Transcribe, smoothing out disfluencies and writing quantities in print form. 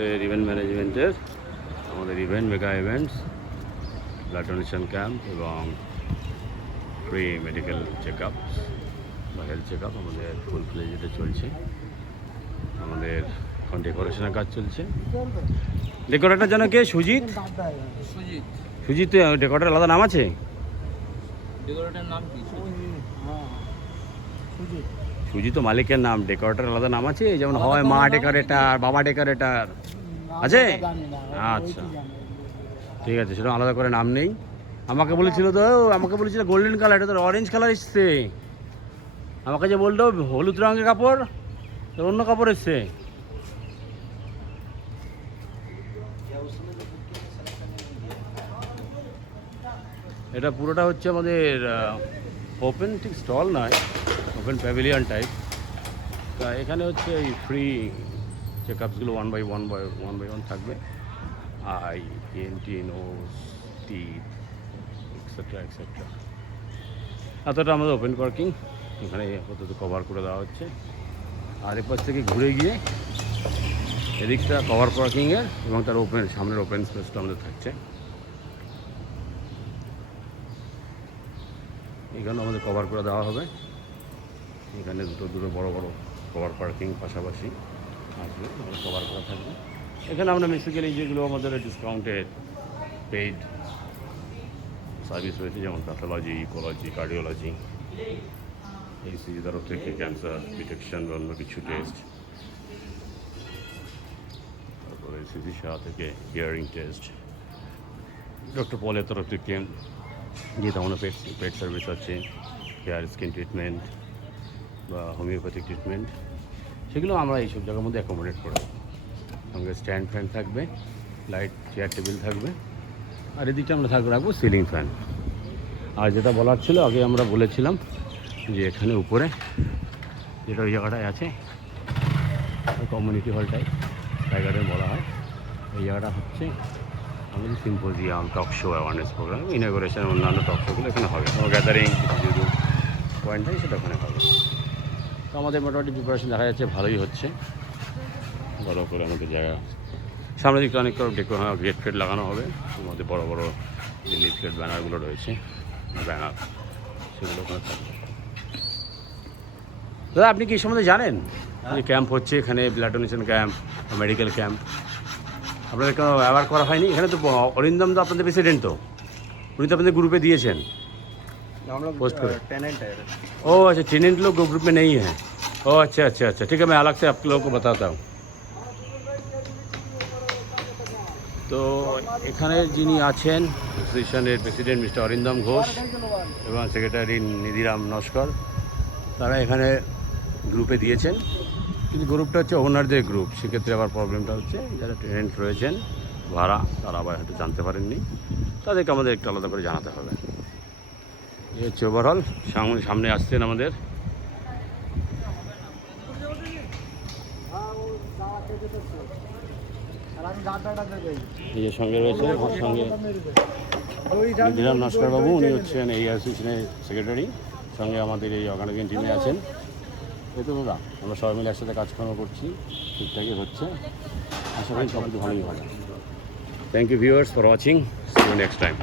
আমাদের ইভেন্ট ম্যানেজমেন্টের আমাদের event mega events, blood donation camp এবং ফ্রি মেডিকেল চেক আপ বা হেলথ চেক আপ আমাদের ফুল ফ্লেজে চলছে। আমাদের এখন ডেকোরেশনের কাজ চলছে। ডেকোরেটর যেন কে? সুজিত। সুজিত ডেকোরেটর আলাদা নাম আছে? ডেকোরেটর নাম কি? সুজিত তো মালিকের নাম, ডেকোরেটর আলাদা নাম আছে? যেমন হয় মা ডেকোরেটর, বাবা ডেকোরেটর আছে? আচ্ছা ঠিক আছে, সেটা আলাদা করে নাম নেই। আমাকে বলেছিল গোল্ডেন কালার, এটা তো অরেঞ্জ কালার এসছে। আমাকে যে বললো হলুদ রঙের কাপড়, অন্য কাপড় এসছে। এটা পুরোটা হচ্ছে আমাদের ওপেন, ঠিক স্টল নয়, ওপেন প্যাভিলিয়ন টাইপ। তা এখানে হচ্ছে এই ফ্রি চেক আপসগুলো ওয়ান বাই ওয়ান থাকবে। Eye, ENT, nose, teeth, etcetera. এতটা আমাদের ওপেন পার্কিং এখানে আপাতত কভার করে দেওয়া হচ্ছে। আর এরপর থেকে ঘুরে গিয়ে এদিকটা কভার পার্কিংয়ের এবং তার সামনের ওপেন স্পেসটা আমাদের থাকছে। এখানে আমাদের কভার করে দেওয়া হবে। এখানে দুটো বড় কভার পার্কিং পাশাপাশি আসবে, কভার করা থাকবে। এখানে আমরা বেসিক্যালি যেগুলো আমাদের ডিসকাউন্টেড পেইড সার্ভিস রয়েছে, যেমন প্যাথোলজি, ইকোলজি, কার্ডিওলজি, ECG তরফ থেকে ক্যান্সার ডিটেকশন বা অন্য কিছু টেস্ট, তারপরে CCSHA থেকে হিয়ারিং টেস্ট, ডক্টর পলের তরফ থেকে যে তেমন পেট সার্ভিস আছে, হেয়ার স্কিন ট্রিটমেন্ট বা হোমিওপ্যাথিক ট্রিটমেন্ট, সেগুলো আমরা এইসব জায়গার মধ্যে অ্যাকোমোডেট করে দেবো। সঙ্গে স্ট্যান্ড ফ্যান থাকবে, লাইট চেয়ার টেবিল থাকবে, আর এদিকটা আমরা রাখবো সিলিং ফ্যান। আর যেটা বলার ছিল, আগে আমরা বলেছিলাম যে এখানে উপরে যেটা ওই জায়গাটায় আছে কমিউনিটি হলটাই টাইগার্ডেন বলা হয়, এই জায়গাটা হচ্ছে আমাদের symposium, talk show, awareness programme, inauguration, অন্যান্য টক শোগুলো এখানে হবে। গ্যাদারিং যেহেতু পয়েন্টটাই সেটা ওখানে হবে। তো আমাদের মোটামুটি প্রিপারেশন দেখা যাচ্ছে ভালোই হচ্ছে। ভালো করে আমাদের জায়গা সামনের দিকটা অনেক গেট ফেট লাগানো হবে। এর মধ্যে বড় যে লিফলেট ব্যানারগুলো রয়েছে, ব্যানার, সেগুলো ওখানে থাকবে। দাদা আপনি কি এই সম্বন্ধে জানেন যে ক্যাম্প হচ্ছে এখানে, blood donation camp, medical camp? আপনাদের কোনো অ্যাওয়ার করা হয়নি? এখানে তো অরিন্দম তো আপনাদের প্রেসিডেন্ট, তো উনি তো আপনাদের গ্রুপে দিয়েছেন पोस्ट करें। ओ अच्छा, टेनेंट लोग ग्रुप में नहीं है। ओ अच्छा, ठीक है, मैं अलग से आप लोगों को बताता हूँ। তো এখানে যিনি আছেন অ্যাসোসিয়েশনের প্রেসিডেন্ট মিস্টার অরিন্দম ঘোষ এবং সেক্রেটারি নিধিরাম নস্কর, তারা এখানে গ্রুপে দিয়েছেন। কিন্তু গ্রুপটা হচ্ছে ওনারদের গ্রুপ, সেক্ষেত্রে আবার প্রবলেমটা হচ্ছে যারা টেনেন্ট রয়েছেন ভাড়া, তারা আবার হয়তো জানতে পারেননি, তাদেরকে আমাদের একটু আলাদা করে জানাতে হবে। এই হচ্ছে ওভারঅল। সামনে আসছেন আমাদের এই যে সঙ্গে রয়েছে, ওর সঙ্গে নিধিরাম নস্কর বাবু, উনি হচ্ছেন এই অ্যাসোসিয়েশনের সেক্রেটারি, সঙ্গে আমাদের এই অর্গানাইজিং টিমে আছেন। এই তো দাদা, আমরা সবাই মিলে একসাথে কাজকর্ম করছি, ঠিকঠাকই হচ্ছে, আশা করি সব কিছু ভালোই হবে। Thank you viewers for watching, see you next time.